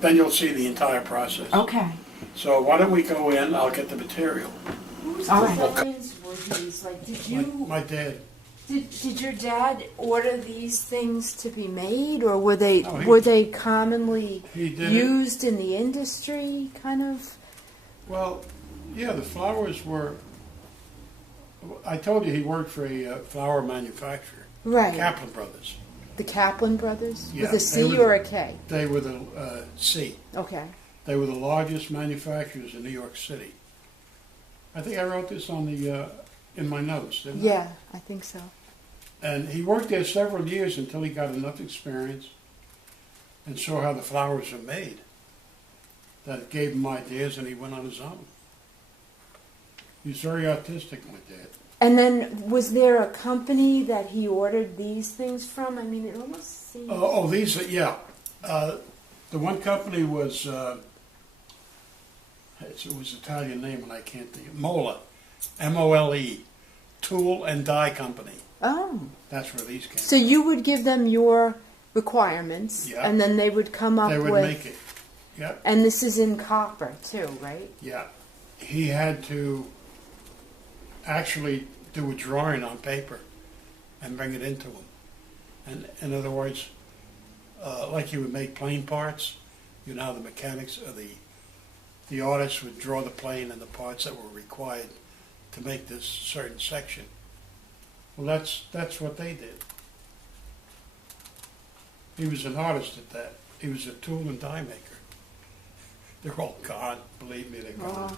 then you'll see the entire process. Okay. So why don't we go in, I'll get the material. Whose designs were these? Like, My dad. Did your dad order these things to be made, or were they No, were they commonly he did used in the industry, kind of? Well, yeah, the flowers were, I told you he worked for a flower manufacturer. Right. Kaplan Brothers. The Kaplan brothers? Yeah, With a C or a K? They were the C. Okay. They were the largest manufacturers in New York City. I think I wrote this on the in my notes, didn't I? Yeah, I think so. And he worked there several years until he got enough experience and saw how the flowers are made. That gave him ideas, and he went on his own. He's very artistic, my dad. And then, was there a company that he ordered these things from? I mean, it almost seems... These are, yeah. The one company was, it was Italian name, and I can't think of it. Mola, M-O-L-E, Tool and Die Company. Oh. That's where these came So you would give them your requirements, Yeah. and then they would come up They with... would make it. Yeah. And this is in copper, too, right? Yeah. He had to actually do a drawing on paper and bring it into him. And in other words, like you would make plane parts, you know how the mechanics or the artists would draw the plane and the parts that were required to make this certain section. Well, that's what they did. He was an artist at that. He was a tool and die maker. They're all gone, believe me, they're gone.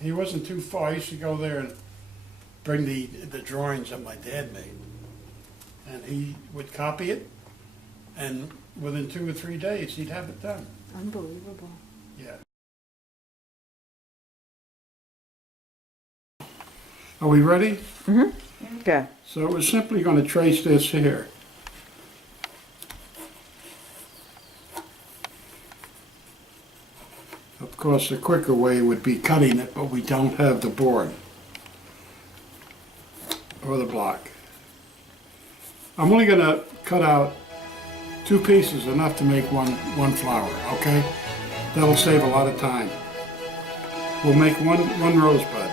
He wasn't too far. I used to go there and bring the drawings that my dad made. And he would copy it, and within 2 or 3 days, he'd have it done. Unbelievable. Yeah. Are we ready? Mm-hmm. Okay. So we're simply going to trace this here. Of course, the quicker way would be cutting it, but we don't have the board or the block. I'm only going to cut out 2 pieces, enough to make one flower, okay? That'll save a lot of time. We'll make one rosebud.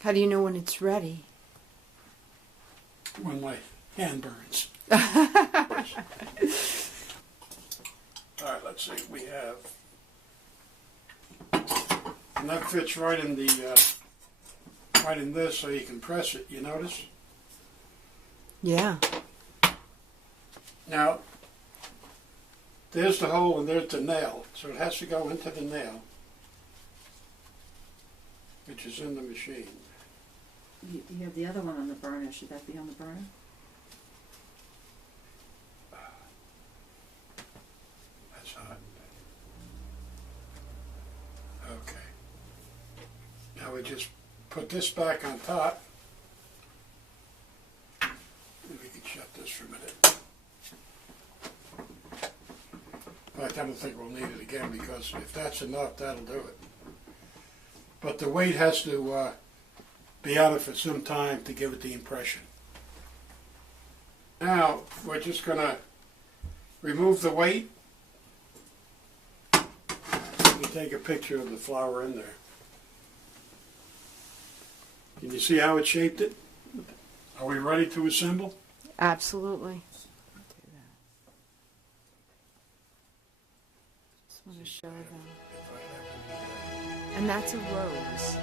How do you know when it's ready? When my hand burns. All right, let's see. We have, and that fits right in the right in this, so you can press it. You notice? Yeah. Now, there's the hole and there's the nail, so it has to go into the nail. which is in the machine. You have the other one on the burner. Should that be on the burner? That's hot. Okay. Now we just put this back on top. And we can shut this for a minute. In fact, I don't think we'll need it again because if that's enough, that'll do it. But the weight has to be on it for some time to give it the impression. Now, we're just going to remove the weight. Let me take a picture of the flower in there. Can you see how it shaped it? Are we ready to assemble? Absolutely. Just want to show them. And that's a rose.